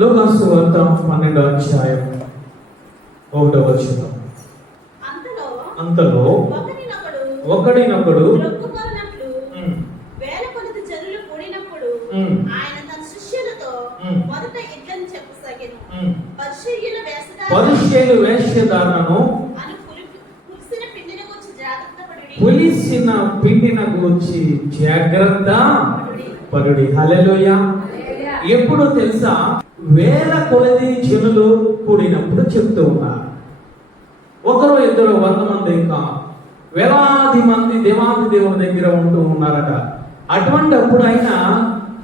లూకాసు వార్త 12వ అధ్యాయం 1వ వచనం. అంతలో ఒకడినొకడు వేల కొలది జనులు కూడినప్పుడు ఆయన తన శిష్యులతో మొదట ఇట్లని చెప్పసాగెను, పరిసయ్యుల వేషధారణను పులిసిన పిండిని గూర్చి జాగ్రత్త పడుడి. హల్లెలూయా. ఎప్పుడు తెలుసా? వేల కొలది జనులు కూడినప్పుడు చెప్తూ ఉన్నారు. ఒకరు ఇద్దరు 100 మంది ఇంకా వేలాది మంది దేవాది దేవుని దగ్గర ఉంటూ ఉన్నారట. అటువంటి అప్పుడు అయినా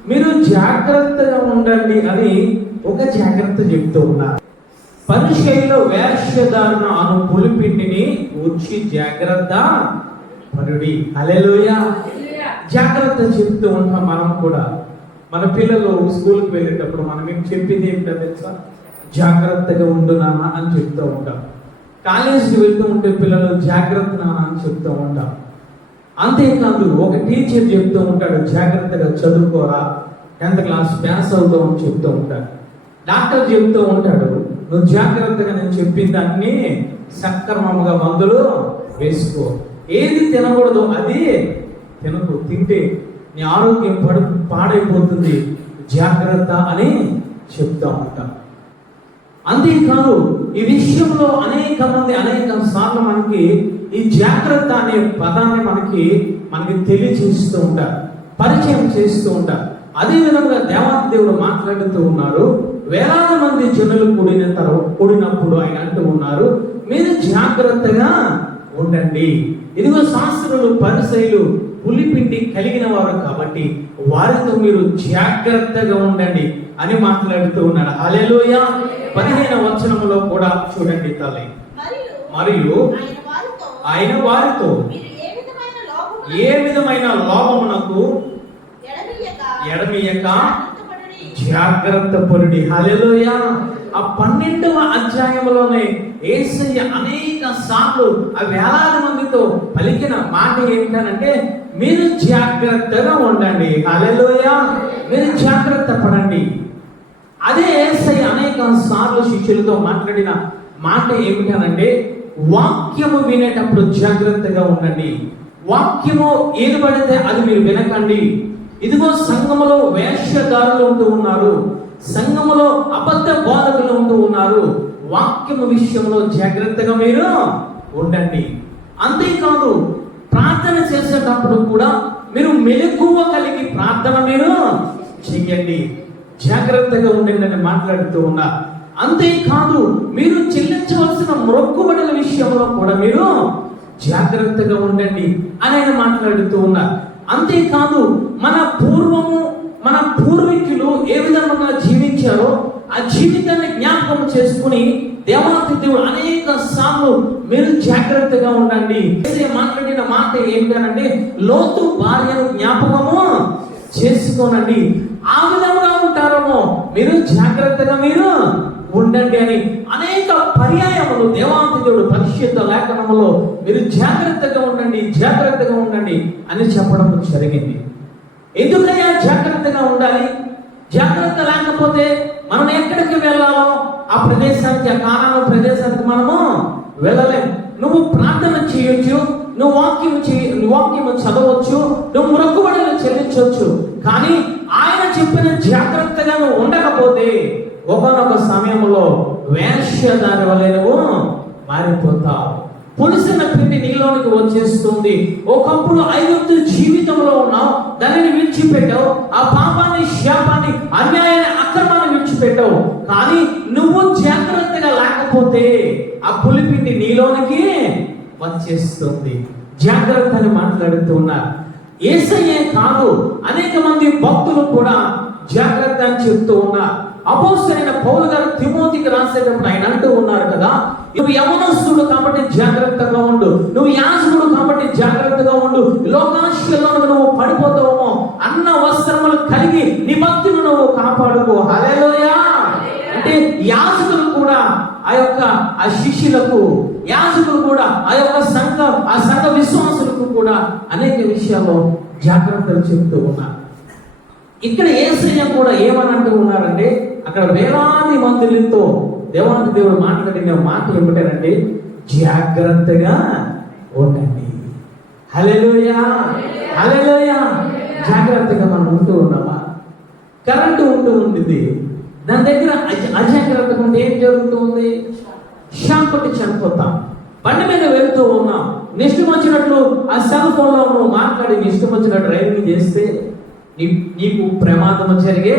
మీరు జాగ్రత్తగా ఉండండి అని ఒక జాగ్రత్త చెప్తూ ఉన్నారు. పరిసయ్యుల వేషధారణ అను పులిపిండిని వచ్చి జాగ్రత్త పడుడి. హల్లెలూయా. జాగ్రత్త చెప్తూ ఉంటాం. మనం కూడా మన పిల్లలు స్కూల్కి వెళ్ళేటప్పుడు మనం ఏం చెప్పింది ఏమిటో తెలుసా? జాగ్రత్తగా ఉండు నాన్న అని చెప్తూ ఉంటాం. కాలేజీకి వెళ్తూ ఉంటే పిల్లలు జాగ్రత్త నాన్న అని చెప్తూ ఉంటాం. అంతేకాదు ఒక టీచర్ చెప్తూ ఉంటాడు, జాగ్రత్తగా చదువుకోరా, 10th క్లాస్ పాస్ అవుతావు అని చెప్తూ ఉంటాడు. డాక్టర్ చెప్తూ ఉంటాడు, నువ్వు జాగ్రత్తగా నేను చెప్పిన దాన్ని సక్రమంగా మందులు వేసుకో, ఏది తినకూడదు అది తినకు, తింటే నీ ఆరోగ్యం పాడైపోతుంది, జాగ్రత్త అని చెప్తా ఉంటాం. అంతేకాదు ఈ విషయంలో అనేక మంది అనేక సార్లు మనకి ఈ జాగ్రత్త అనే పదాన్ని మనకి తెలియజేస్తూ ఉంటారు, పరిచయం చేస్తూ ఉంటారు. అదే విధంగా దేవాది దేవుడు మాట్లాడుతూ ఉన్నారు. వేలాది మంది జనులు కూడినప్పుడు ఆయన అంటూ ఉన్నారు, మీరు జాగ్రత్తగా ఉండండి. ఇదిగో శాస్త్రులు పరిసయ్యులు పులిపిండి కలిగిన వారు కాబట్టి వారితో మీరు జాగ్రత్తగా ఉండండి అని మాట్లాడుతూ ఉన్నాడు. హల్లెలూయా. 15వ వచనంలో కూడా చూడండి తల్లి, మరియు ఆయన వారితో ఏ విధమైన లోభమునకు ఎడమియక జాగ్రత్త పడుడి. హల్లెలూయా. ఆ 12వ అధ్యాయంలోనే యేసయ్య అనేక సార్లు ఆ వేలాది మందితో పలికిన మాట ఏంటంటే మీరు జాగ్రత్తగా ఉండండి. హల్లెలూయా. మీరు జాగ్రత్త పడండి. అదే యేసయ్య అనేక సార్లు శిష్యులతో మాట్లాడిన మాట ఏమిటనంటే వాక్యము వినేటప్పుడు జాగ్రత్తగా ఉండండి. వాక్యము ఏది పడితే అది మీరు వినకండి. ఇదిగో సంఘములో వేషధారులు ఉంటూ ఉన్నారు, సంఘములో అబద్ధ బోధకులు ఉంటూ ఉన్నారు. వాక్యము విషయంలో జాగ్రత్తగా మీరు ఉండండి. అంతేకాదు ప్రార్థన చేసేటప్పుడు కూడా మీరు మెలకువ కలిగి ప్రార్థన మీరు చెయ్యండి, జాగ్రత్తగా ఉండండి అని మాట్లాడుతూ ఉన్నారు. అంతేకాదు మీరు చెల్లించవలసిన మొక్కుబడుల విషయంలో కూడా మీరు జాగ్రత్తగా ఉండండి అని ఆయన మాట్లాడుతూ ఉన్నారు. అంతేకాదు మన పూర్వీకులు ఏ విధంగా జీవించారో ఆ జీవితాన్ని జ్ఞాపకం చేసుకుని దేవాది దేవుడు అనేక సార్లు మీరు జాగ్రత్తగా ఉండండి మాట్లాడిన మాట ఏంటంటే లోతు భార్యను జ్ఞాపకము చేసుకోనండి. ఆ విధంగా ఉంటారేమో మీరు జాగ్రత్తగా మీరు ఉండండి అని అనేక పర్యాయములు దేవాది దేవుడు పరిశుద్ధ లేఖనములో మీరు జాగ్రత్తగా ఉండండి అని చెప్పడం జరిగింది. ఎందుకయ్యా జాగ్రత్తగా ఉండాలి? జాగ్రత్త లేకపోతే మనం ఎక్కడికి వెళ్ళాలో ఆ ప్రదేశానికి, ఆ కానాను ప్రదేశానికి మనము వెళ్ళలేము. నువ్వు ప్రార్థన చేయొచ్చు, నువ్వు వాక్యము చదవచ్చు, నువ్వు మొక్కుబడులు చెల్లించవచ్చు, కానీ ఆయన చెప్పిన జాగ్రత్తగా నువ్వు ఉండకపోతే ఒకనొక సమయంలో వేషధారి వలె నువ్వు మారిపోతావు. పులిసిన పిండి నీలోనికి వచ్చేస్తుంది. ఒకప్పుడు ఐగుప్తు జీవితంలో ఉన్నావు, దానిని విడిచిపెట్టావు, ఆ పాపాన్ని, శాపాన్ని, అన్యాయాన్ని, అక్రమాన్ని విడిచిపెట్టావు. కానీ నువ్వు జాగ్రత్తగా లేకపోతే ఆ పులిపిండి నీలోనికి వచ్చేస్తుంది. జాగ్రత్త అని మాట్లాడుతూ ఉన్నారు. యేసయ్యే కాదు, అనేక మంది భక్తులు కూడా జాగ్రత్త అని చెప్తూ ఉన్నారు. అపోస్తలుడైన పౌలు గారు తిమోతికి రాసేటప్పుడు ఆయన అంటూ ఉన్నారు కదా, నువ్వు యవనస్తుడు కాబట్టి జాగ్రత్తగా ఉండు, నువ్వు యాజకుడు కాబట్టి జాగ్రత్తగా ఉండు, లోకాశలో నువ్వు పడిపోతావేమో, అన్న వస్త్రములు కలిగి నీ భక్తిని నువ్వు కాపాడుకో. హల్లెలూయా. అంటే యాజకులు కూడా ఆ శిష్యులకు, యాజకులు కూడా ఆ సంఘ విశ్వాసులకు కూడా అనేక విషయాల్లో జాగ్రత్తలు చెప్తూ ఉన్నారు. ఇక్కడ యేసయ్య కూడా ఏమని అంటూ ఉన్నారంటే అక్కడ వేలాది మందితో దేవాది దేవుడు మాట్లాడిన మాటలు ఏమిటంటే జాగ్రత్తగా ఉండండి. హల్లెలూయా, హల్లెలూయా. జాగ్రత్తగా మనం ఉంటూ ఉన్నామా? కరెంటు ఉంటూ ఉంటుంది, దాని దగ్గర అజాగ్రత్తగా ఉంటే ఏం జరుగుతుంది? షాక్ కొట్టి చనిపోతాం. బండి మీద వెళ్తూ ఉన్నాం, ఇష్టం వచ్చినట్లు ఆ సెల్ ఫోన్ లో నువ్వు మాట్లాడి ఇష్టం వచ్చినట్టు డ్రైవింగ్ చేస్తే నీకు ప్రమాదం జరిగే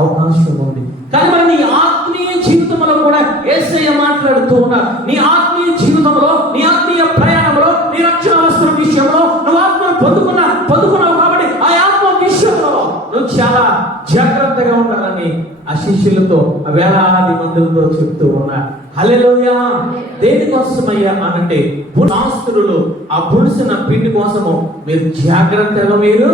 అవకాశం ఉంది. కానీ మరి నీ ఆత్మీయ జీవితంలో కూడా యేసయ్య మాట్లాడుతూ ఉన్నారు. నీ ఆత్మీయ జీవితంలో, నీ ఆత్మీయ ప్రయాణంలో, నీ రక్షణ వస్త్రం విషయంలో నువ్వు ఆత్మను పొందుకున్నావు కాబట్టి ఆ ఆత్మ విషయంలో నువ్వు చాలా జాగ్రత్తగా ఉండాలని ఆ శిష్యులతో, ఆ వేలాది మందులతో చెప్తూ ఉన్నారు. హల్లెలూయా. దేనికోసమయ్యా అనంటే శాస్త్రులు ఆ పులుసిన పిండి కోసము మీరు జాగ్రత్తగా మీరు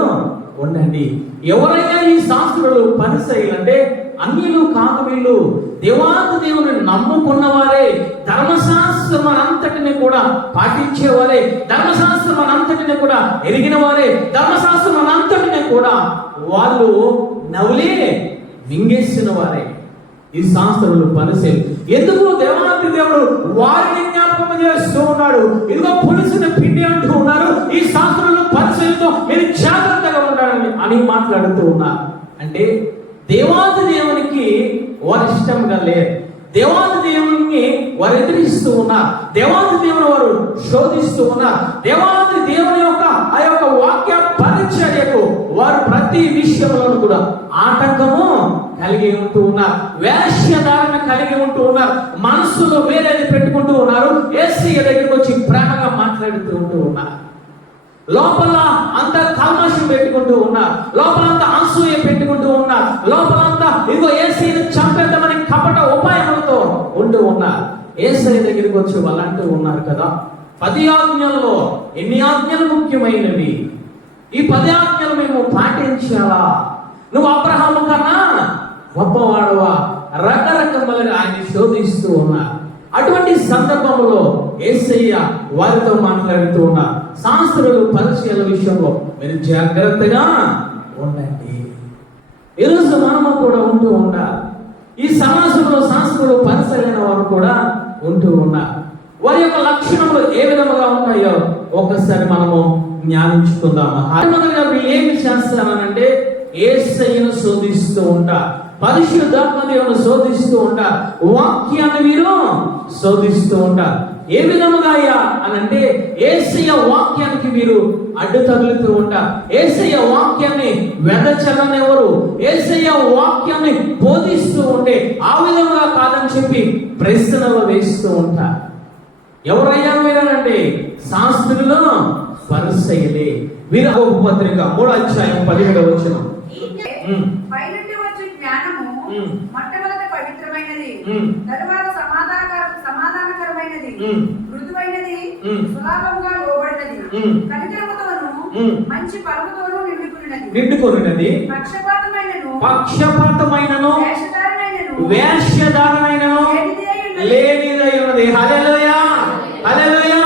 ఉండండి. ఎవరైనా ఈ శాస్త్రులు పరిసయ్యులు అంటే అన్యులు కాదు, వీళ్ళు దేవాది దేవుని నమ్ముకున్న వారే, ధర్మశాస్త్రం అంతటిని కూడా పాటించేవారే, ధర్మశాస్త్రం అంతటిని కూడా ఎరిగిన వారే, ధర్మశాస్త్రం అంతటిని కూడా వాళ్ళు నవ్వులే వింగేసిన వారే ఈ శాస్త్రులు పరిసయ్యులు. ఎందుకు దేవాది దేవుడు వారిని జ్ఞాపకం చేస్తూ ఉన్నాడు? ఇదిగో పులిసిన పిండి అంటూ ఉన్నారు. ఈ శాస్త్రులు పరిసయ్యులతో మీరు జాగ్రత్తగా ఉండాలని అని మాట్లాడుతూ ఉన్నారు. అంటే దేవాది దేవునికి వారు ఇష్టంగా లేరు, దేవాది దేవుని వారు ఎదిరిస్తూ ఉన్నారు, దేవాది దేవుని వారు శోధిస్తూ ఉన్నారు, దేవాది దేవుని యొక్క ఆ యొక్క వాక్య పరిచర్యకు వారు ప్రతి విషయంలోనూ కూడా ఆటంకము కలిగి ఉంటూ ఉన్నారు, వేశ్యధారణ కలిగి ఉంటూ ఉన్నారు, మనస్సులో వేరేది పెట్టుకుంటూ ఉన్నారు, యేసయ్య దగ్గరికి వచ్చి ప్రేమగా మాట్లాడుతూ ఉంటూ ఉన్నారు. లోపల అంత కల్మషం పెట్టుకుంటూ ఉన్నారు, లోపల అంతా అసూయ పెట్టుకుంటూ ఉన్నారు, లోపల అంతా ఇదిగో యేసయ్యను చంపేద్దామని కపట ఉపాయములతో ఉంటూ ఉన్నారు. యేసయ్య దగ్గరికి వచ్చి వాళ్ళు అంటూ ఉన్నారు కదా, 10 ఆజ్ఞల్లో ఎన్ని ఆజ్ఞలు ముఖ్యమైనవి? ఈ 10 ఆజ్ఞలు మేము పాటించాలా? నువ్వు అబ్రహాము కన్నా గొప్పవాడువా? రకరకములుగా ఆయన శోధిస్తూ ఉన్నారు. అటువంటి సందర్భంలో యేసయ్య వారితో మాట్లాడుతూ ఉన్నారు. శాస్త్రులు పరిచయాల విషయంలో మీరు జాగ్రత్తగా ఉండండి. ఈరోజు మనము కూడా ఉంటూ ఉండాలి. ఈ సమాజంలో శాస్త్రులు పరిచయమైన వారు కూడా ఉంటూ ఉన్నారు. వారి యొక్క లక్షణములు ఏ విధముగా ఉంటాయో ఒకసారి మనము జ్ఞానించుకుందాము. మొదలుగా వీళ్ళు ఏమి చేస్తారనంటే యేసయ్యను శోధిస్తూ ఉంటారు, పరిశుద్ధాత్మ దేవుని శోధిస్తూ ఉంటారు, వాక్యాన్ని వీరు శోధిస్తూ ఉంటారు. ఏ విధముగా అయ్యా అనంటే యేసయ్య వాక్యానికి వీరు అడ్డు తగులుతూ ఉంటారు, యేసయ్య వాక్యాన్ని వెదచలనెవరు, యేసయ్య వాక్యాన్ని బోధిస్తూ ఉంటే ఆ విధముగా కాదని చెప్పి ప్రశ్నలు వేస్తూ ఉంటారు. ఎవరయ్యా వీరనంటే శాస్త్రులు పరిసయ్యులే. వీరు పత్రిక 3వ అధ్యాయం 17వ వచనం. పైనుండి వచ్చే జ్ఞానము మొట్టమొదట పవిత్రమైనది, తరువాత సమాధానకరమైనది, మృదువైనది, సులభంగా లోబడినది, కనికరముతోను మంచి ఫలముతోను నిండుకొనినది, పక్షపాతమైనను వేషధారణైనను లేనిదై ఉన్నది. హల్లెలూయా, హల్లెలూయా.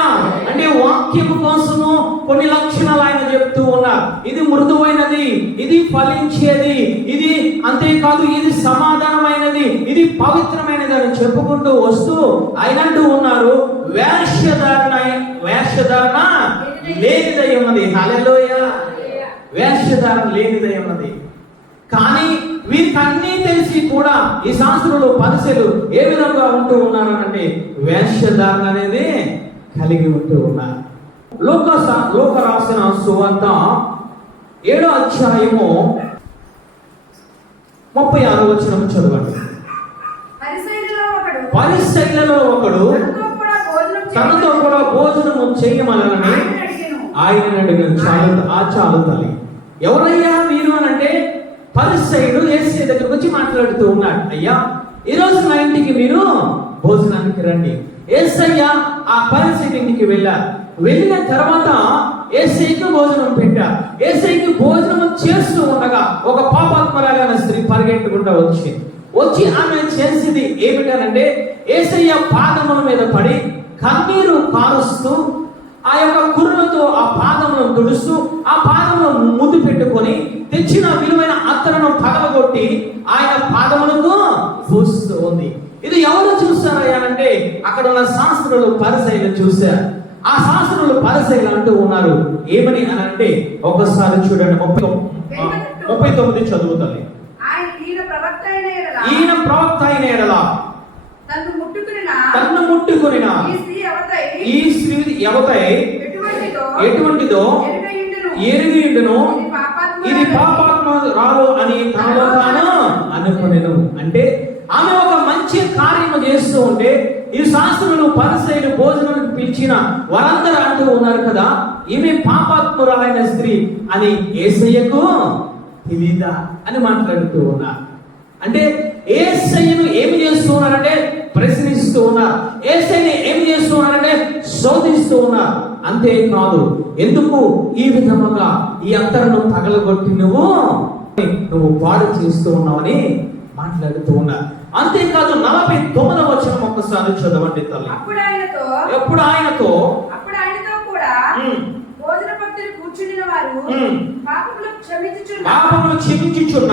అంటే వాక్యము కోసము కొన్ని లక్షణాలు ఆయన చెప్తూ ఉన్నారు. ఇది మృదువైనది, ఇది ఫలించేది, ఇది అంతేకాదు ఇది సమాధానమైనది, ఇది పవిత్రమైనది అని చెప్పుకుంటూ వస్తూ ఆయన అంటూ ఉన్నారు వేషధారణ లేనిదై ఉన్నది. హల్లెలూయా, వేషధారణ లేనిదై ఉన్నది. కానీ వీరికన్నీ తెలిసి కూడా ఈ శాస్త్రులు పరిచయలు ఏ విధంగా ఉంటూ ఉన్నారనంటే వేషధారణ అనేది కలిగి ఉంటూ ఉన్నారు. లోక రాసిన సువార్త 7వ అధ్యాయము 36వ వచనం చదవండి. పరిసయ్యులలో ఒకడు తనతో కూడా భోజనము చేయమలని ఆయన అడిగాను. చాలు తల్లి. ఎవరయ్యా మీరు అనంటే పరిసయ్యుడు యేసయ్య దగ్గరకు వచ్చి మాట్లాడుతూ ఉన్నాడు. అయ్యా ఈరోజు నా ఇంటికి మీరు భోజనానికి రండి. యేసయ్య ఆ పరిసయ్యుడి ఇంటికి వెళ్ళారు. వెళ్ళిన తర్వాత యేసయ్యకు భోజనం పెట్టారు. యేసయ్యకి భోజనం చేస్తూ ఉండగా ఒక పాపాత్మరాలైన స్త్రీ పరిగెట్టుకుంటూ వచ్చి ఆమె చేసింది ఏమిటనంటే యేసయ్య పాదముల మీద పడి కన్నీరు కారుస్తూ ఆ యొక్క కుర్రలతో ఆ పాదముల పాదములను తుడుస్తూ ఆ పాదములను ముద్దు పెట్టుకొని తెచ్చిన విలువైన అత్తరును పగలగొట్టి ఆయన పాదములకు పూస్తూ ఉంది. ఇది ఎవరు చూస్తారయ్యానంటే అక్కడ ఉన్న శాస్త్రులు పరిసయ్యులు చూశారు. ఆ శాస్త్రులు పరిసయ్యులు అంటూ ఉన్నారు ఏమని అని అంటే, ఒకసారి చూడండి 39 చదువుతుంది. ఈయన ప్రవక్త అయిన ఎడల తన్ను ముట్టుకునిన ఈ స్త్రీ ఎవతై ఎటువంటిదో ఎరిగియుండును, ఇది పాపాత్మ రాదు అని తనలో తాను అనుకొనెను. అంటే ఆమె ఒక మంచి కార్యము చేస్తూ ఉంటే ఈ శాస్త్రులు పరిసయ్యులు భోజనానికి పిలిచిన వారందరూ అంటూ ఉన్నారు కదా, ఈమె పాపాత్మురాలైన స్త్రీ అని యేసయ్యకు తెలీదా అని మాట్లాడుతూ ఉన్నారు. అంటే యేసయ్యను ఏమి చేస్తూ ఉన్నారంటే ప్రశ్నిస్తూ ఉన్నారు. యేసయ్యని ఏమి చేస్తూ ఉన్నారంటే శోధిస్తూ ఉన్నారు. అంతేకాదు, ఎందుకు ఈ విధముగా ఈ అత్తరును పగలగొట్టి నువ్వు పాడు చేస్తూ ఉన్నావని మాట్లాడుతూ ఉన్నారు. అంతేకాదు 49వ వచనం ఒక్కసారి చదవండి తల్లి. ఎప్పుడు ఆయనతో కూడా భోజన పంక్తిని కూర్చుండిన వారు పాపములు క్షమించుచున్న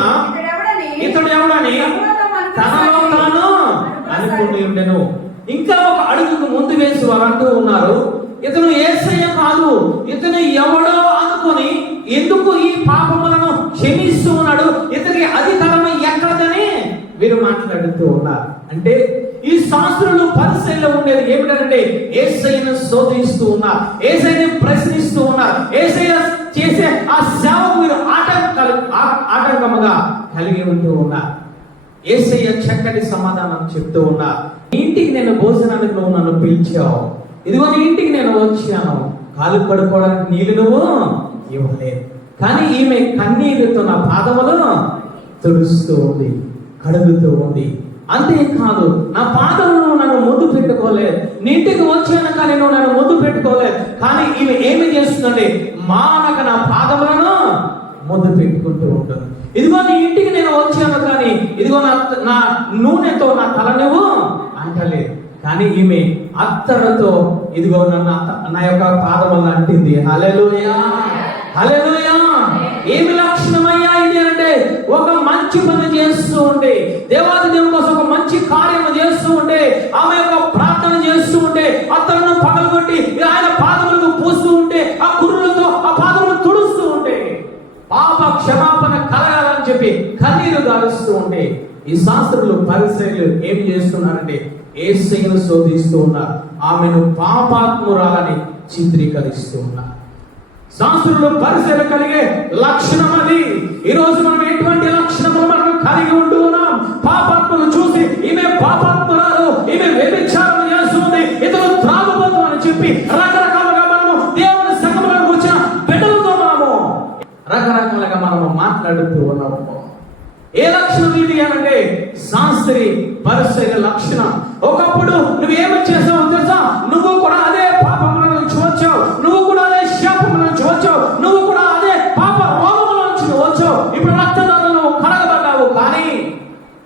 ఇతడు ఎవడని తనలో తాను అనుకుని ఉండెను. ఇంకా ఒక అడుగుకు ముందు వేసి వారు అంటూ ఉన్నారు, ఇతను యేసయ్య కాదు, ఇతను ఎవడో అనుకొని ఎందుకు ఈ పాపములను క్షమిస్తూ ఉన్నాడు, ఇతనికి అధికారం ఎక్కడదని వీరు మాట్లాడుతూ ఉన్నారు. అంటే ఈ శాస్త్రులు పరిసయ్యులు ఉండేది ఏమిటంటే యేసయ్యను శోధిస్తూ ఉన్నారు, యేసయ్యని ప్రశ్నిస్తూ ఉన్నారు, యేసయ్య చేసే ఆ సేవకు వీరు ఆటంకముగా కలిగి ఉంటూ ఉన్నారు. యేసయ్య చక్కటి సమాధానం చెప్తూ ఉన్నారు. ఇంటికి నేను భోజనానికి నువ్వు నన్ను పిలిచావు, ఇదిగో నీ ఇంటికి నేను వచ్చాను, కాలు కడుక్కోవడానికి నీళ్ళు నువ్వు ఇవ్వలేదు. కానీ ఈమె కన్నీరుతో నా పాదములను తుడుస్తూ ఉంది, కడుగుతూ ఉంది. అంతేకాదు, నా పాదములను నన్ను ముద్దు పెట్టుకోలేదు, నీ ఇంటికి వచ్చాను కానీ నువ్వు నన్ను ముద్దు పెట్టుకోలేదు. కానీ ఈమె ఏమి చేస్తుందంటే మానక నా పాదములను ముద్దు పెట్టుకుంటూ ఉంటుంది. ఇదిగో నీ ఇంటికి నేను వచ్చాను కానీ ఇదిగో నా నూనెతో నా తల నువ్వు అంటలేదు. కానీ ఈమె అత్తరుతో ఇదిగో నా యొక్క పాదములను అంటింది. హల్లెలూయా, హల్లెలూయా. ఏమి లక్షణమయ్యా ఇది అంటే, ఒక మంచి పని చేస్తూ ఉంటే, దేవాది దేవుని కోసం ఒక మంచి కార్యము చేస్తూ ఉంటే, ఆమె యొక్క ప్రార్థన చేస్తూ ఉంటే, అత్తరును పగలగొట్టి ఆయన పాదములకు పూస్తూ ఉంటే, ఆ కుర్రులతో ఆ పాదములు తుడుస్తూ ఉంటే, పాప క్షమాపణ కలగాలని చెప్పి కన్నీరు గారుస్తూ ఉంటే, ఈ శాస్త్రులు పరిసయ్యులు ఏం చేస్తున్నారంటే యేసయ్యను శోధిస్తూ ఉన్నారు, ఆమెను పాపాత్మురాలని చిత్రీకరిస్తూ ఉన్నారు. శాస్త్రులు పరిసయ్యులు కలిగే లక్షణం అది. ఈ రోజు మనం ఎటువంటి లక్షణములు మనం కలిగి ఉంటూ ఉన్నాం? పాపాత్ములు చూసి ఈమె పాపాత్మురాలు, ఈమె వ్యభిచారం చేస్తుంది, ఇతను త్రాగుబోతు అని చెప్పి రకరకాలుగా మనము దేవుని సంఘములకు వచ్చిన బిడ్డలతో రకరకాలుగా మనము మాట్లాడుతూ ఉన్నాము. ఏ లక్షణం ఇది అంటే శాస్త్రి పరిసయ్యుల లక్షణం. ఒకప్పుడు నువ్వేమి చేసావు తెలుసా? నువ్వు కూడా అదే పాపముల నుంచి వచ్చావు, నువ్వు కూడా అదే శాపముల నుంచి వచ్చావు, నువ్వు కూడా అదే పాప రోగముల నుంచి వచ్చావు. ఇప్పుడు రక్తదారులు కడగబడ్డావు. కానీ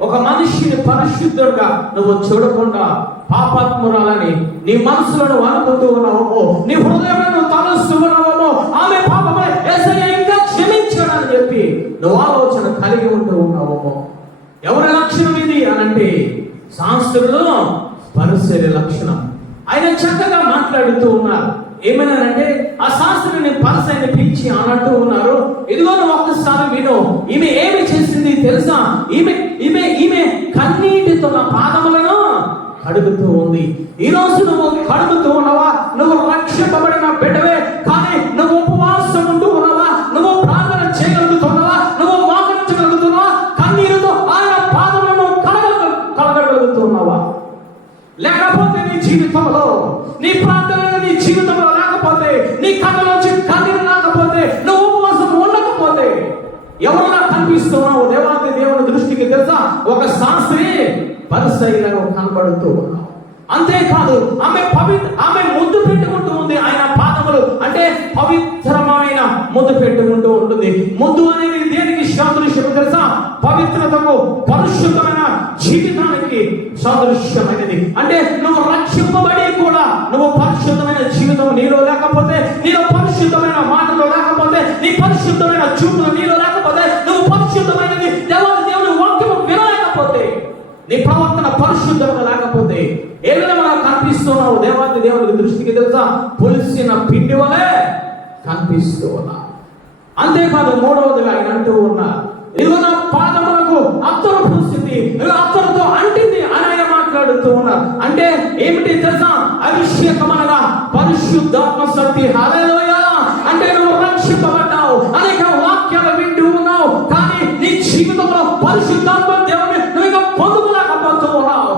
ఒక మనిషిని పరిశుద్ధుడుగా నువ్వు చూడకుండా పాపాత్మురాలని నీ మనసులను అనుకుంటూ ఉన్నావు, నీ హృదయంలో తలస్తూ ఉన్నావు, ఆమె పాపమే యేసయ్య ఇంకా క్షమించాడని చెప్పి నువ్వు ఆలోచన కలిగి ఉంటూ ఉన్నావు. ఎవరి లక్షణం ఇది అనంటే శాస్త్రులు పరిసయ్యుల లక్షణం. ఆయన చక్కగా మాట్లాడుతూ ఉన్నారు. ఏమన్నారంటే ఆ శాస్త్రుని పరిసయ్యుని పిలిచి అన్నట్టు ఉన్నారు, ఇదిగో నువ్వు ఒక్కసారి విను, ఈమె ఏమి చేసింది తెలుసా? ఈమె కన్నీటితో నా పాదములను కడుగుతూ ఉంది. ఈ రోజు నువ్వు కడుగుతూ ఉన్నావా? నువ్వు రక్షింపబడిన బిడ్డవే, కానీ నువ్వు ఉపవాసం ఉంటూ ఉన్నావా? నువ్వు ప్రార్థన చేయగలుగుతున్నావా? నువ్వు మోకరించగలుగుతున్నావా? కన్నీరుతో ఆయన పాదములను కడగగలుగుతున్నావా? లేకపోతే నీ జీవితంలో, నీ ప్రార్థన నీ జీవితంలో లేకపోతే, నీ కళ్ళలోంచి కన్నీరు రాకపోతే, నువ్వు ఉపవాసం ఉండకపోతే ఎవరిలా కనిపిస్తున్నావు దేవాది దేవుని దృష్టికి తెలుసా? ఒక శాస్త్రి పరిసయ్యులను కనబడుతూ ఉన్నావు. అంతేకాదు, ఆమె ముద్దు పెట్టుకుంటూ ఉంది ఆయన పాదములు. అంటే పవిత్రమైన ముద్దు పెట్టుకుంటూ ఉంటుంది. ముద్దు అనేది దేనికి సాదృశ్యం తెలుసా? పవిత్రతకు, పరిశుద్ధమైన జీవితానికి సాదృశ్యమైనది. అంటే నువ్వు రక్షింపబడి కూడా నువ్వు పరిశుద్ధమైన జీవితం నీలో లేకపోతే, నీలో పరిశుద్ధమైన మాట చూపులు నీలో లేకపోతే, నువ్వు పరిశుద్ధమైనది దేవుని వాక్యము వినలేకపోతే, నీ ప్రవర్తన పరిశుద్ధంగా లేకపోతే ఏ విధంగా కనిపిస్తున్నావు దేవుని దృష్టికి తెలుసా? పులిసిన పిండి వలె కనిపిస్తూ ఉన్నా. అంతేకాదు మూడవదిగా ఆయన అంటూ ఉన్నా, ఇదిగో నా పాదములకు అత్తరు స్థితి, అత్తరుతో అంటింది అని ఆయన మాట్లాడుతూ ఉన్నారు. అంటే ఏమిటి తెలుసా? అభిషేకం అనగా పరిశుద్ధాత్మ శక్తి. హల్లెలూయా. అంటే నువ్వు రక్షింపబడ్డావు, అనేక వాక్యాలు వింటూ ఉన్నావు, కానీ నీ జీవితంలో పరిశుద్ధాత్మ దేవుని నువ్వు ఇంకా పొందుకోలేకపోతూ ఉన్నావు.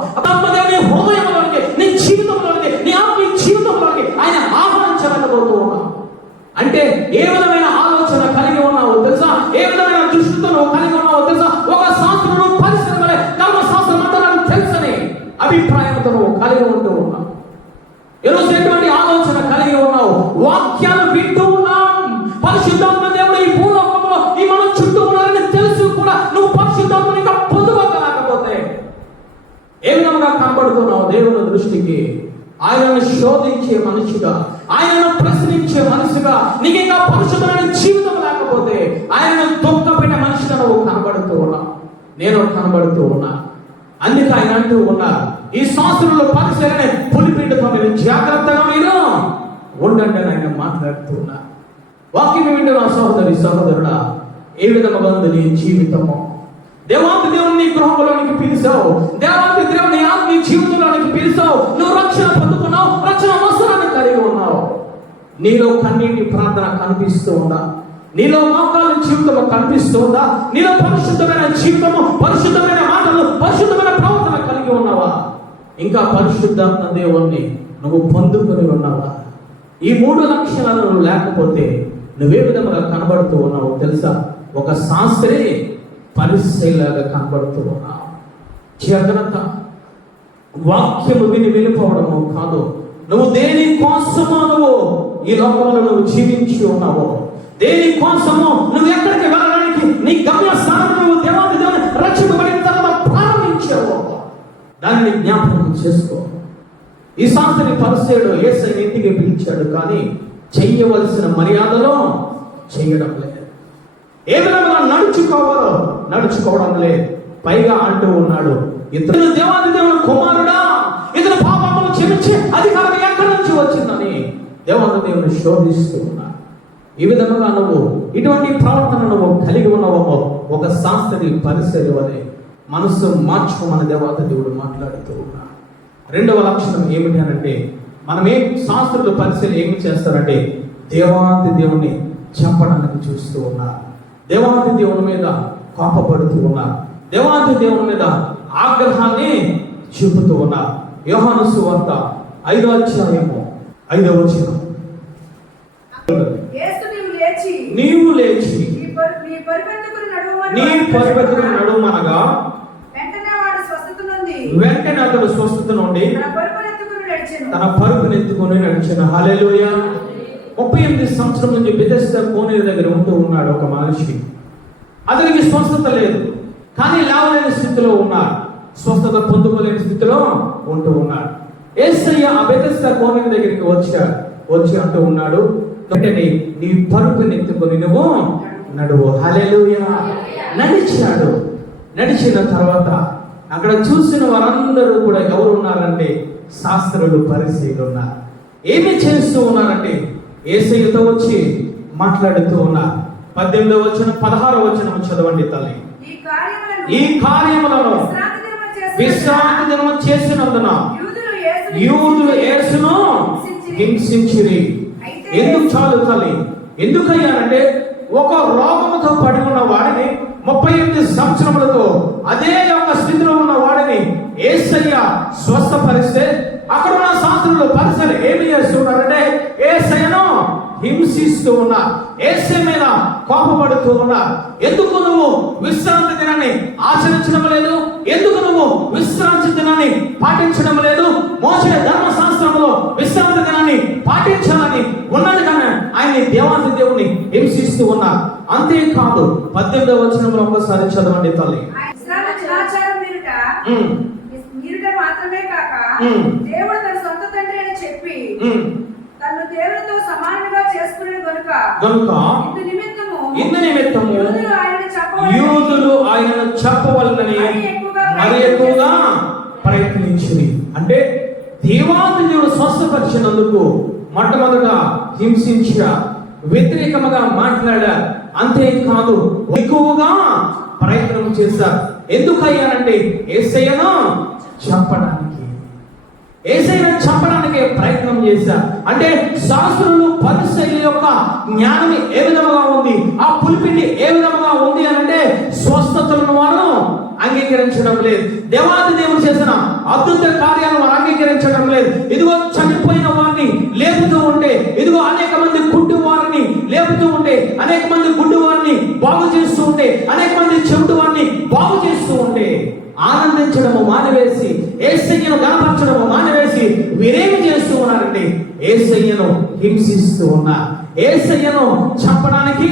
దేవుని హృదయంలోనికి, నీ జీవితంలోనికి, నీ ఆత్మీయ జీవితంలోనికి ఆయన ఆహ్వానించలేకపోతూ ఉన్నావు. అంటే ఏ విధమైన ఆలోచన కలిగి ఉన్నావో తెలుసా? ఏ విధమైన దృష్టితో నువ్వు కలిగి ఉన్నావో తెలుసా? ఒక శాస్త్రంలో పరిశ్రమ ధర్మశాస్త్రం అంతా నాకు తెలుసని అభిప్రాయంతో నువ్వు కలిగి ఉంటూ ఉన్నావు. ఈరోజు ఎటువంటి ఆలోచన కలిగి ఉన్నావు? వాక్యాలు వింటూ ఉన్నాం, పరిశుద్ధాత్మ దేవుడు ఈ భూలోకంలో ఈ మనం చుట్టూ ఉన్నారని తెలుసు కూడా నువ్వు పరిశుద్ధాత్మని ఇంకా పొందుకోలేకపోతే ఏ విధంగా కనబడుతున్నావు దేవుని దృష్టికి? ఆయనను శోధించే మనిషిగా, ఆయనను ప్రశ్నించే మనిషిగా, నీకు ఇంకా పరిశుద్ధమైన జీవితం లేకపోతే ఆయనను దుఃఖపెట్టే మనిషిగా నువ్వు కనబడుతూ ఉన్నా, నేను కనబడుతూ ఉన్నా. అందుకే ఆయన అంటూ ఉన్నారు, ఈ శాస్త్రంలో పరిశీలన పులిపిండితో మీరు జాగ్రత్తగా మీరు ఉండండి అని ఆయన మాట్లాడుతూ ఉన్నారు. వాక్యం వింటున్న సహోదరి సహోదరుడా, ఏ విధంగా ఉంది నీ జీవితము? దేవాంతి దేవుని గృహంలోనికి పిలిచావు, దేవాంతి దేవుని ఆత్మీయ జీవితంలోనికి పిలిచావు, నువ్వు రక్షణ పొందుకున్నావు, రక్షణ అవసరాన్ని కలిగి ఉన్నావు. నీలో కన్నీటి ప్రార్థన కనిపిస్తూ ఉందా? నీలో మోకాళ్ళ జీవితము కనిపిస్తూ ఉందా? నీలో పరిశుద్ధమైన జీవితము, పరిశుద్ధమైన మాటలు, పరిశుద్ధమైన ప్రవర్తన కలిగి ఉన్నావా? ఇంకా పరిశుద్ధాత్మ దేవుణ్ణి నువ్వు పొందుకొని ఉన్నావా? ఈ 3 లక్షణాలు నువ్వు లేకపోతే నువ్వే విధంగా కనబడుతూ ఉన్నావు తెలుసా? ఒక శాస్త్రి పరిశీలాగా కనబడుతూ ఉన్నావు. జాగ్రత్త. వాక్యము విని వెళ్ళిపోవడము కాదు, నువ్వు దేని కోసమో నువ్వు ఈ లోకంలో నువ్వు జీవించి ఉన్నావో, దేని కోసమో నువ్వు ఎక్కడికి వెళ్ళడానికి నీ గమ్యస్థానం నువ్వు దేవుని రక్షింపబడిన తర్వాత ప్రారంభించావో దాన్ని జ్ఞాపకం చేసుకో. ఈ శాస్త్రి పరిసేయుడు యేసయ్యని ఇంటికి పిలిచాడు, కానీ చెయ్యవలసిన మర్యాదలో చెయ్యడం లేదు. ఏ విధంగా నడుచుకోవాలో నడుచుకోవడం లేదు. పైగా అంటూ ఉన్నాడు, ఇతను దేవాది దేవుని కుమారుడా, ఇతను పాపములను క్షమించే అధికారం ఎక్కడి నుంచి వచ్చిందని దేవాది దేవుని శోధిస్తూ ఉన్నాడు. ఈ విధంగా నువ్వు ఇటువంటి ప్రవర్తన నువ్వు కలిగి ఉన్నావో ఒక శాస్త్రి పరిశీలి వలె మనసు మార్చుకోమని దేవాది దేవుడు మాట్లాడుతూ ఉన్నాడు. రెండవ లక్షణం ఏమిటి అనంటే, మనమే శాస్త్రులు పరిశీలి ఏమి చేస్తారంటే దేవాది దేవుని చంపడానికి చూస్తూ ఉన్నారు, దేవాది దేవుని మీద కోపపడుతూ ఉన్నారు, దేవాది దేవుని మీద ఆగ్రహాన్ని చూపుతూ ఉన్నారు. యోహాను సువార్త 5వ అధ్యాయము 5వ వచనం, నీవు లేచి నీ పరిపెత్తుకుని నడుమనగా వెంటనే అతడు స్వస్థత నుండి తన పరుపునెత్తుకుని నడిచిన. హల్లెలూయా. 38 సంవత్సరం నుంచి బెతెస్దా కోనేరు దగ్గర ఉంటూ ఉన్నాడు ఒక మనిషి. అతనికి స్వస్థత లేదు, కానీ లేవలేని స్థితిలో ఉన్నాడు, స్వస్థత పొందుకోలేని స్థితిలో ఉంటూ ఉన్నాడు. యేసయ్య ఆ బెతెస్దా కోనేరు దగ్గరికి వచ్చి అంటూ ఉన్నాడు, వెంటనే నీ పరుపునెత్తుకుని నువ్వు నడువు. హల్లెలూయా. నడిచాడు. నడిచిన తర్వాత అక్కడ చూసిన వారందరూ కూడా ఎవరు ఉన్నారంటే శాస్త్రులు పరిశీలు ఉన్నారు. ఏమి చేస్తూ ఉన్నారంటే యేసయ్యతో వచ్చి మాట్లాడుతూ ఉన్నారు. 18వ వచనం 16వ వచనం చదవండి తల్లి. ఈ కార్యములను విశ్రాంతి దినము చేసినందున యూదులు యేసును హింసించిరి. ఎందుకు చాలు తల్లి? ఎందుకయ్యారంటే ఒక రోగముతో పడి ఉన్న వాడిని 38 సంవత్సరములతో అదే యొక్క స్థితిలో ఉన్న వాడిని యేసయ్య స్వస్థపరిస్తే అక్కడ ఉన్న శాస్త్రులు పరిసర ఏమి చేస్తున్నారంటే యేసయ్యను హింసిస్తూ ఉన్నా, యేసయ్య మీద కోపపడుతూ ఉన్నా. ఎందుకు నువ్వు విశ్రాంతి దినాన్ని ఆచరించడం లేదు? ఎందుకు నువ్వు విశ్రాంతి దినాన్ని పాటించడం లేదు? మోషే ధర్మశాస్త్రంలో విశ్రాంతి దినాన్ని పాటించాలని ఉన్నది కానీ ఆయన్ని దేవాది దేవుని హింసిస్తూ ఉన్నా. అంతేకాదు 18వ వచనంలో ఒకసారి చదవండి తల్లి. మాత్రమే కాక దేవుడు తన సొంత తండ్రి అని చెప్పి తను దేవునితో సమానంగా చేసుకునే గనుక ఇందు నిమిత్తము యూదులు ఆయనను చెప్పవలెనని యూదులు ఆయనను చెప్పవలనని మరి ఎక్కువగా ప్రయత్నించింది. అంటే దేవాది దేవుడు స్వస్థపరిచినందుకు మొట్టమొదట హింసించ, వ్యతిరేకముగా మాట్లాడా, అంతేకాదు ఎక్కువగా ప్రయత్నం చేశారు. ఎందుకయ్యారంటే యేసయ్యను చంపడానికి ప్రయత్నం చేశారు. అంటే శాస్త్రులు పరిసయ్యుల యొక్క జ్ఞానం ఏ విధముగా ఉంది, ఆ పులిపిండి ఏ విధముగా ఉంది అంటే స్వస్థతలను వారు అంగీకరించడం లేదు. దేవాది దేవుడు చేసిన అద్భుత కార్యాలను వారు అంగీకరించడం లేదు. ఇదిగో చనిపోయిన వారిని లేపుతూ ఉంటే, ఇదిగో అనేక మంది గుడ్డి వారిని లేపుతూ ఉంటే, అనేక మంది గుడ్డి వారిని బాగు చేస్తూ ఉంటే, అనేక మంది చెవిటి వారిని బాగు చేస్తూ ఉంటే ఆనందించడము మానివేసి, యేసయ్యను గణపరచడము మానివేసి వీరేమి చేస్తూ ఉన్నారంటే యేసయ్యను హింసిస్తూ ఉన్నారు, యేసయ్యను చంపడానికి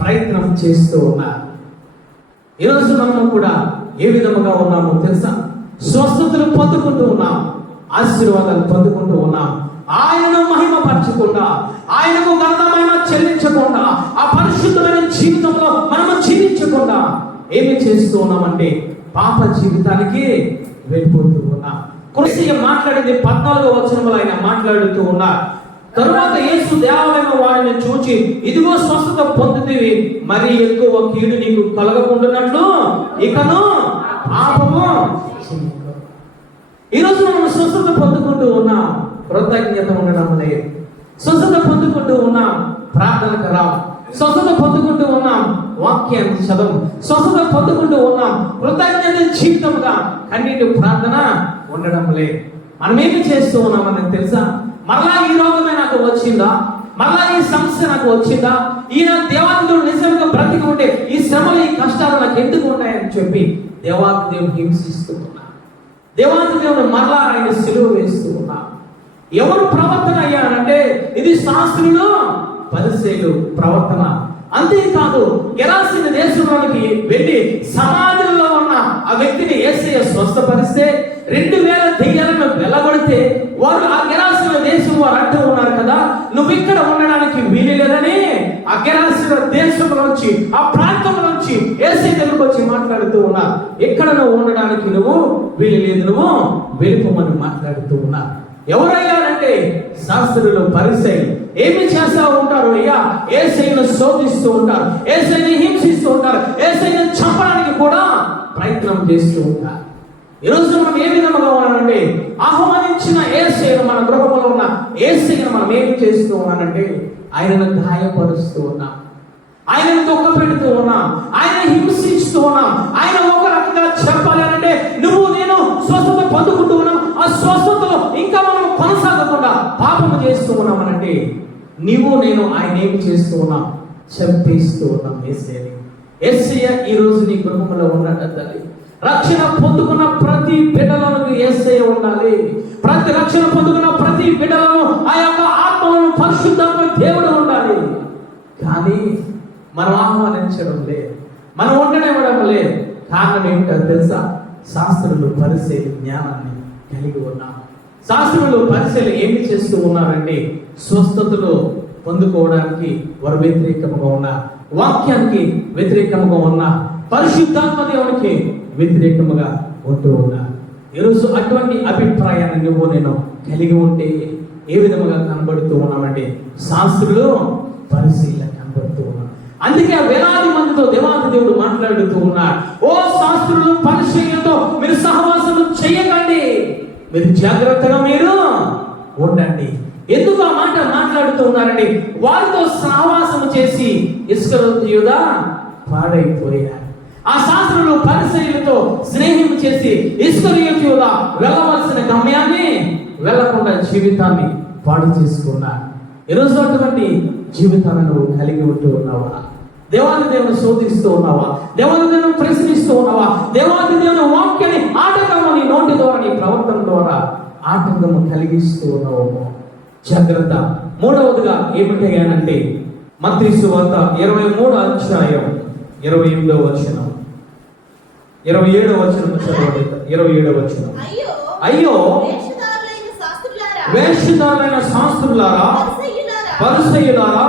ప్రయత్నం చేస్తూ ఉన్నారు. ఈరోజు మనం కూడా ఏ విధముగా ఉన్నామో తెలుసా? స్వస్థతలు పొందుకుంటూ ఉన్నాం, ఆశీర్వాదాలు పొందుకుంటూ ఉన్నాం. ఆయనను మహిమపరచకుండా, ఆయనకు ఘనత మహిమ చెల్లించకుండా, ఆ పరిశుద్ధమైన జీవితంలో మనము జీవించకుండా ఏమి చేస్తూ ఉన్నామంటే పాప జీవితానికి వెళ్ళిపోతూ ఉన్నాం. క్రీస్తు మాట్లాడింది 14వ వచనంలో ఆయన మాట్లాడుతూ ఉన్నారు. తరువాత యేసు దేవాలయం వారిని చూచి, ఇదిగో స్వస్థత పొందుతీవి, మరి ఎక్కువ కీడు నీకు కలగకుండానట్లు ఇకను పాపము. ఈరోజు మనం స్వస్థత పొందుకుంటూ ఉన్నాం, కృతజ్ఞత ఉండడం లేదు. స్వస్థత పొందుకుంటూ ఉన్నాం, ప్రార్థనకు రాం. స్వస్థత పొందుకుంటూ ఉన్నాం, వాక్యాన్ని చదవం. స్వస్థత పొందుకుంటూ ఉన్నాం, కృతజ్ఞత జీవితంగా కన్నీటి ప్రార్థన ఉండడం లేదు. మనం ఏమి చేస్తూ ఉన్నామని తెలుసా? మరలా ఈ రోగమే నాకు వచ్చిందా, మరలా ఈ సమస్య నాకు వచ్చిందా, ఈయన దేవాదేవుడు నిజంగా బ్రతికి ఉంటే ఈ శ్రమలు ఈ కష్టాలు నాకు ఎందుకు ఉన్నాయని చెప్పి దేవాదేవుడు హింసిస్తూ ఉన్నా, దేవాదేవుడు మరలా ఆయన సిలువ వేస్తూ ఉన్నా. ఎవరు ప్రవర్తన అయ్యారంటే ఇది శాస్త్రులు పరిసయ్యులు ప్రవర్తన. అంతేకాదు గెరాసీను దేశంలోనికి వెళ్ళి సమాజంలో ఉన్న ఆ వ్యక్తిని యేసయ్య స్వస్థపరిస్తే 2000 దెయ్యాలను వెళ్ళగొడితే వారు ఆ గెరాసీను దేశం వారు అంటూ ఉన్నారు కదా, నువ్వు ఇక్కడ ఉండడానికి వీలు లేదని ఆ గెరాసీను దేశంలో నుంచి, ఆ ప్రాంతంలో నుంచి యేసయ్య దగ్గరకు వచ్చి మాట్లాడుతూ ఉన్నారు. ఎక్కడ నువ్వు ఉండడానికి నువ్వు వీలు లేదు, నువ్వు వెళ్ళిపోమని మాట్లాడుతూ ఉన్నారు. ఎవరయ్యారంటే శాస్త్రులు పరిసయ్యులు. ఏమి చేస్తూ ఉంటారు? అయ్యా యేసయ్యను శోధిస్తూ ఉంటారు, యేసయ్యను హింసిస్తూ ఉంటారు, యేసయ్యను చంపడానికి కూడా ప్రయత్నం చేస్తూ ఉంటారు. ఈరోజు మనం ఏ విధంగా ఉన్నానంటే ఆహ్వానించిన యేసయ్యను, మన గృహంలో ఉన్న యేసయ్యను మనం ఏమి చేస్తూ ఉన్నానంటే ఆయనను గాయపరుస్తూ ఉన్నాం, ఆయనను దుఃఖ పెడుతూ ఉన్నాం, ఆయన హింసిస్తూ ఉన్నాం. ఆయన ఒక రకంగా చెప్పాలి అంటే నువ్వు నేను స్వస్థత పొందుకుంటూ ఉన్నాం, ఆ స్వస్థతలో ఇంకా మనం కొనసాగకుండా పాపము చేస్తూ ఉన్నామనంటే నీవు నేను ఆయన ఏమి చేస్తూ ఉన్నాం? చంపేస్తూ ఉన్నాం యేసయ్యని. యేసయ్య ఈ రోజు నీ గృహంలో ఉన్నాడు తల్లి. రక్షణ పొందుకున్న ప్రతి బిడ్డలను యేసయ్య ఉండాలి. ప్రతి రక్షణ పొందుకున్న ప్రతి బిడ్డలను ఆ యొక్క ఆత్మలను పరిశుద్ధాత్మ దేవుడు ఉండాలి. కానీ మనం ఆహ్వానించడం లేదు, మనం ఉండనివ్వడం లేదు. కారణం ఏమిటో తెలుసా? శాస్త్రులు పరిసయ్యులు జ్ఞానాన్ని కలిగి ఉన్నాం. శాస్త్రులు పరిసయ్యులు ఏమి చేస్తూ ఉన్నారంటే స్వస్థతలు పొందుకోవడానికి వారు వ్యతిరేకంగా ఉన్నారు, వాక్యానికి వ్యతిరేకంగా ఉన్నారు, పరిశుద్ధాత్మ దేవునికి వ్యతిరేకముగా ఉంటూ ఉన్నారు. ఈరోజు అటువంటి అభిప్రాయాన్ని నువ్వు నేను కలిగి ఉంటే ఏ విధముగా కనబడుతూ ఉన్నామంటే శాస్త్రులు పరిశీలన కనబడుతూ ఉన్నారు. అందుకే వేలాది మందితో దేవాది దేవుడు మాట్లాడుతూ ఉన్నాడు. ఓ శాస్త్రులు పరిశీలనతో మీరు సహవాసం చేయకండి, మీరు జాగ్రత్తగా మీరు ఉండండి. ఎందుకు ఆ మాట మాట్లాడుతూ ఉన్నారండి? వారితో సహవాసం చేసి ఇస్కరియోతు యూదా పాడైపోయారు. ఆ శాస్త్రులు పరిసయ్యులతో స్నేహం చేసి ఇస్కరియోతు యూదా వెళ్ళవలసిన గమ్యాన్ని వెళ్ళకుండా జీవితాన్ని పాడు చేసుకున్నారు. ఈరోజు అటువంటి జీవితాన్ని నువ్వు కలిగి ఉంటూ ఉన్నావా? దేవాది దేవుని శోధిస్తూ ఉన్నావా? దేవాది దేవుని ప్రశ్నిస్తూ ఉన్నావా? దేవాది దేవుని వాక్యాన్ని ఆటంకము నీ నోటి ద్వారా, నీ ప్రవర్తన ద్వారా ఆటంకము కలిగిస్తూ ఉన్నావు. జాగ్రత్త. మూడవదిగా ఏమిటంటే మత్తయి సువార్త 23వ అధ్యాయం 28వ వచనం, 27వ వచనం చదవండి. 27వ వచనం. అయ్యో వేషధారులైన శాస్త్రులారా, పరిసయ్యులారా,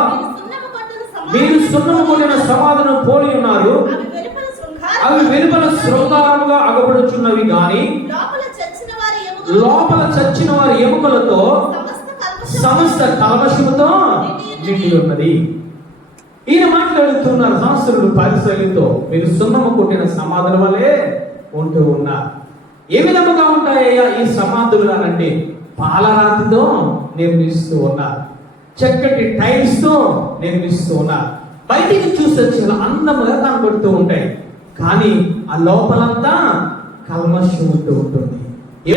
మీరు సున్నము కొట్టిన సమాధులను పోలి ఉన్నారు. అవి వెలుపల శృంగారము, అవి వెలుపల శృంగారముగా అగబడుచున్నవి గాని లోపల చచ్చిన వారి ఎముకలతో సమస్త కల్మషముతో నిండి ఉన్నది. ఈయన మాట్లాడుతున్నారు శాస్త్రులు పరిశీలితో, మీరు సున్నము కొట్టిన సమాధుల వలె ఉంటూ ఉన్నారు. ఏ విధముగా ఉంటాయ్యా ఈ సమాధులు అనంటే పాలరాతితో నిర్మిస్తూ ఉన్నారు, చక్కటి టైల్స్ తో నిర్మిస్తూ ఉన్నారు. బయటికి చూస్తే చాలా అందముగా కనబడుతూ ఉంటాయి, కానీ ఆ లోపలంతా కల్మషం ఉంటూ ఉంటుంది.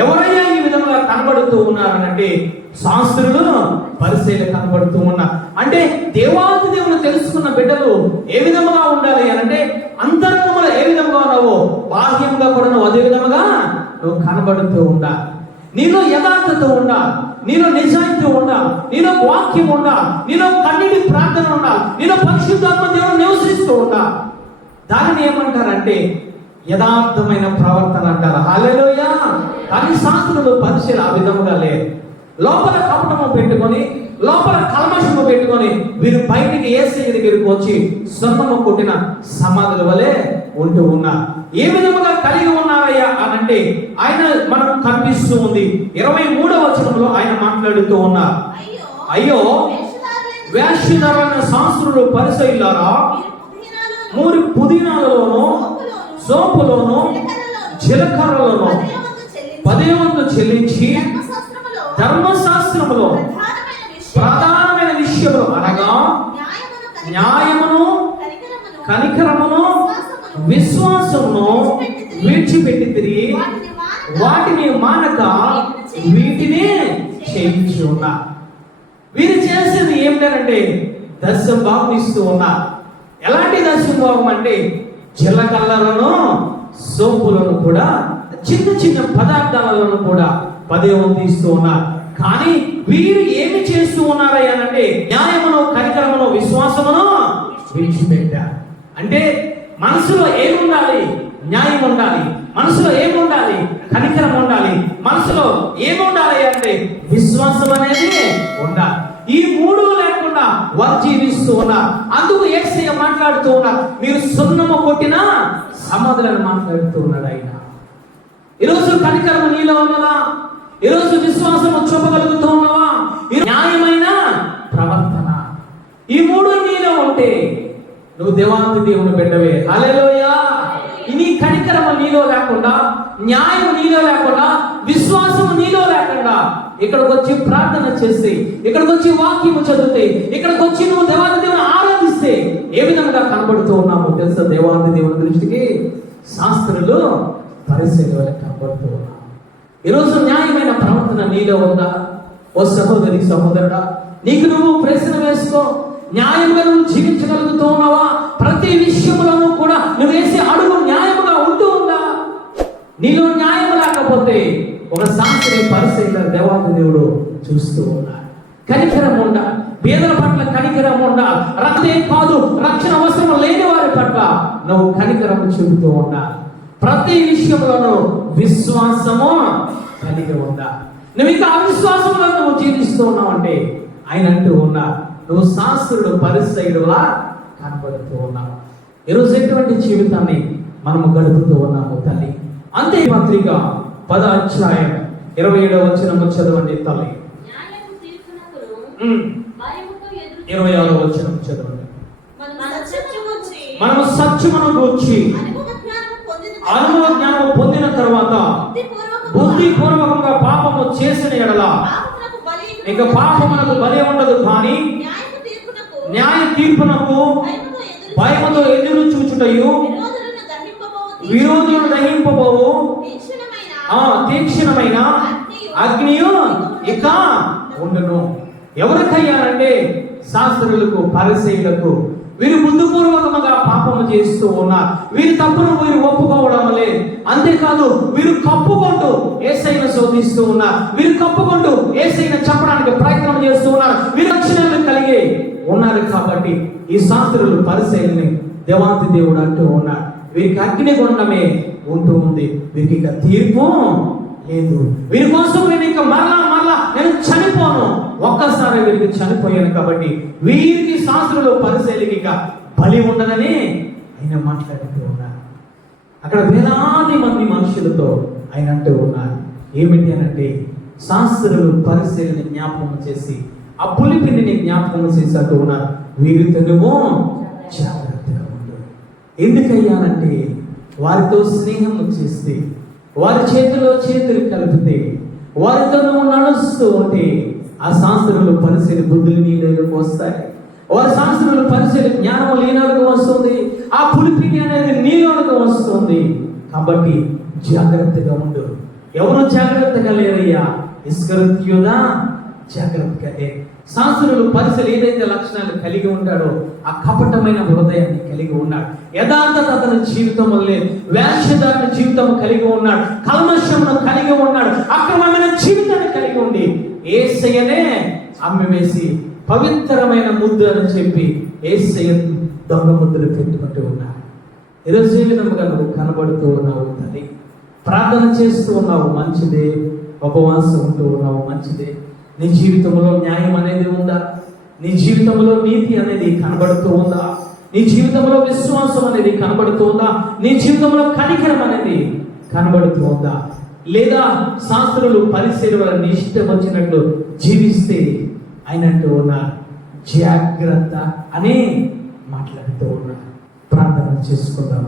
ఎవరైనా ఈ విధంగా కనబడుతూ ఉన్నారనంటే శాస్త్రులు పరిశీలన కనబడుతూ ఉన్నారు. అంటే దేవాది దేవుని తెలుసుకున్న బిడ్డలు ఏ విధముగా ఉండాలి అనంటే అంతరంగంలో ఏ విధంగా ఉన్నావో బాహ్యంగా కూడా నువ్వు అదే విధముగా నువ్వు కనబడుతూ ఉండాలి. నీలో యథార్థత ఉండాలి, నీలో నిజాయితీ ఉండాలి, నీలో వాక్యం ఉండాలి, నీలో కన్నీటి ప్రార్థన ఉండాలి, నీలో పరిశుద్ధాత్మ దేవుడు నివసిస్తూ ఉండాలి. దానిని ఏమంటారంటే యథార్థమైన ప్రవర్తన అంటారు. హల్లెలూయా. కానీ శాస్త్రులు పరిశీలన ఆ విధముగా లేదు. లోపల కపటము పెట్టుకొని, లోపల కల్మషము పెట్టుకొని వీరు బయటికి యేసయ్య దగ్గరికి వచ్చి సున్నము కొట్టిన సమాధుల వలె ఉంటూ ఉన్నారు. ఏ విధముగా కలిగి ఉన్నారయ్యా అనంటే ఆయన మనకు కనిపిస్తూ ఉంది. 23వ వచనంలో ఆయన మాట్లాడుతూ ఉన్నారు, అయ్యో వేషధారులైన శాస్త్రులు పరిసయ్యులారా, మూడు పుదీనాలలోను సోపులోను జీలకర్రలోను 10 వంతు చెల్లించి ధర్మశాస్త్రములో ప్రధానమైన విషయములు అనగా న్యాయమును, కనికరమును, విశ్వాసమును విడిచిపెట్టి తిరిగి వాటిని మానక వీటిని చేయించి ఉన్నారు. వీరు చేసేది ఏమిటంటే దశం భాగం ఇస్తూ ఉన్నారు. ఎలాంటి దశం భాగం అంటే జీలకర్రలను, సోపులను కూడా చిన్న చిన్న పదార్థాలను కూడా 10 వంతు ఇస్తూ ఉన్నారు. కానీ వీరు ఏమి చేస్తూ ఉన్నారంటే న్యాయమును, కనికరమును, విశ్వాసమును విడిచిపెట్టారు. అంటే మనసులో ఏముండాలి? న్యాయం ఉండాలి. మనసులో ఏముండాలి? కనికరం ఉండాలి. మనసులో ఏముండాలి అంటే విశ్వాసం అనేది ఉండాలి. ఈ మూడు లేకుండా వారు జీవిస్తూ ఉన్నారు. అందుకు యేసయ్య మాట్లాడుతూ ఉన్నారు, మీరు సున్నము కొట్టిన సమాధులను మాట్లాడుతూ ఉన్నాడు ఆయన. ఈరోజు కనికరము నీలో ఉన్నదా? ఈరోజు విశ్వాసము చూపగలుగుతూ ఉన్నావా? న్యాయమైన ప్రవర్తన, ఈ మూడు నీలో ఉంటే నువ్వు దేవాది దేవుని బిడ్డవే. హల్లెలూయా. నీ కనికరము నీలో లేకుండా, న్యాయం నీలో లేకుండా, విశ్వాసము నీలో లేకుండా ఇక్కడికి వచ్చి ప్రార్థన చేస్తే, ఇక్కడికి వచ్చి వాక్యము చదివితే, ఇక్కడికి వచ్చి నువ్వు దేవాది దేవుని ఆరాధిస్తే ఏ విధంగా కనబడుతూ ఉన్నామో తెలుసా? దేవాది దేవుని దృష్టికి శాస్త్రులు పరిశీలన కనబడుతూ ఉన్నాము. ఈరోజు న్యాయమైన ప్రవర్తన నీలో ఉందా? ఓ సహోదరి, సహోదరుడా, నీకు నువ్వు ప్రశ్న వేసుకో. న్యాయంగా నువ్వు జీవించగలుగుతూ ఉన్నావా? ప్రతి విషయంలోనూ కూడా నువ్వు వేసే అడుగు న్యాయముగా ఉంటూ ఉందా? నీలో న్యాయం లేకపోతే ఒక శాస్త్రీయ పరిశీలన దేవాది దేవుడు చూస్తూ ఉన్నాడు. కనికరం ఉండాలి, పేదల పట్ల కనికరం ఉండాలి. రక్తే కాదు, రక్షణ అవసరం లేని వారి పట్ల నువ్వు కనికరం చూపుతూ ఉండాలి. ప్రతి విషయంలోనూ విశ్వాసము కలిగి ఉండాలి. నువ్వు ఇంకా అవిశ్వాసంలో నువ్వు జీవిస్తూ ఉన్నావు అంటే ఆయన అంటూ ఉన్నా, నువ్వు శాస్త్రుడు పరిసయుడులా కనబడుతూ ఉన్నావు. ఈరోజు ఎటువంటి జీవితాన్ని మనము గడుపుతూ ఉన్నాము తల్లి. అంతే పత్రిక 10వ అధ్యాయం 27వ వచనం చదవండి తల్లి. 26వ వచనం చదవండి. మనము సత్యమును గూర్చి అనుభవ జ్ఞానము పొందిన తర్వాత బుద్ధిపూర్వకంగా పాపము చేసిన ఎడల ఇక పాపమునకు బలి ఉండదు, కానీ న్యాయ తీర్పునకు భయముతో ఎదురు చూచుటయు విరోధులను దహింపబోవు తీక్షణమైన అగ్నియు ఇక ఉండును. ఎవరికయ్యారంటే శాస్త్రులకు, పరిసయ్యులకు. వీరు బుద్ధిపూర్వకముగా పాపము చేస్తూ ఉన్నారు. వీరి తప్పును వీరు ఒప్పుకోవడం లేదు. అంతేకాదు, వీరు కప్పుకుంటూ యేసయ్యను శోధిస్తూ ఉన్నారు. వీరు కప్పుకుంటూ యేసయ్యను చెప్పడానికి ప్రయత్నం చేస్తూ ఉన్నారు. వీరు రక్షణలు కలిగి ఉన్నారు. కాబట్టి ఈ శాస్త్రులు, పరిసయ్యుల్ని దేవాది దేవుడు అంటూ ఉన్నారు, వీరికి అగ్నిగుండమే ఉంటూ ఉంది, వీరికి ఇక తీర్పు లేదు. వీరి కోసం నేను ఇక మరలా నేను చనిపోను. ఒక్కసారి వీరికి చనిపోయాను కాబట్టి వీరికి శాస్త్రులు పరిశీలికి ఇక బలి ఉండదని ఆయన మాట్లాడుతూ ఉన్నారు. అక్కడ వేలాది మంది మనుషులతో ఆయన అంటూ ఉన్నారు ఏమిటి అనంటే, శాస్త్రులు పరిశీలిని జ్ఞాపకం చేసి ఆ పులిపిండిని జ్ఞాపకం చేసి అంటూ ఉన్నారు, వీరితో నువ్వు జాగ్రత్తగా ఉండు. ఎందుకయ్యానంటే వారితో స్నేహం చేస్తే, వారి చేతిలో చేతులు కలిపితే, వారితో నువ్వు నడుస్తూ ఉంటే ఆ శాస్త్రులు పరిశీలి బుద్ధులు నీళ్ళకు వస్తాయి. వారి శాస్త్రులు పరిశీలి జ్ఞానము లీనలకు వస్తుంది. ఆ పులిపిండి అనేది నీలోనికి వస్తుంది. కాబట్టి జాగ్రత్తగా ఉండు. ఎవరు జాగ్రత్తగా లేరయ్యా? ఇస్కరియోతా జాగ్రత్తగా లే. శాస్త్రులు పరిశీలి ఏదైతే లక్షణాలు కలిగి ఉంటాడో ఆ కపటమైన హృదయాన్ని కలిగి ఉన్నాడు. యథార్థత అతని జీవితం లేదు. వేషధారణ జీవితం కలిగి ఉన్నాడు. కల్మషమును కలిగి ఉన్నాడు. అక్రమమైన జీవితాన్ని కలిగి ఉండి యేసయ్యనే అమ్మివేసి పవిత్రమైన ముద్ర అని చెప్పి యేసయ్య దొంగ ముద్రలు పెట్టుకుంటూ ఉన్నాడు. ఈరోజు ఏ విధముగా నువ్వు కనబడుతూ ఉన్నావు తల్లి? ప్రార్థన చేస్తూ ఉన్నావు, మంచిదే. ఉపవాసం ఉంటూ ఉన్నావు, మంచిదే. నీ జీవితంలో న్యాయం అనేది ఉందా? నీ జీవితంలో నీతి అనేది కనబడుతూ ఉందా? నీ జీవితంలో విశ్వాసం అనేది కనబడుతూ ఉందా? నీ జీవితంలో కనికరం అనేది కనబడుతూ ఉందా? లేదా శాస్త్రులు పరిశీలన నీ ఇష్టం వచ్చినట్లు జీవిస్తే ఆయన అంటూ ఉన్నారు జాగ్రత్త అని మాట్లాడుతూ ఉన్నారు. ప్రార్థన చేసుకుందాం.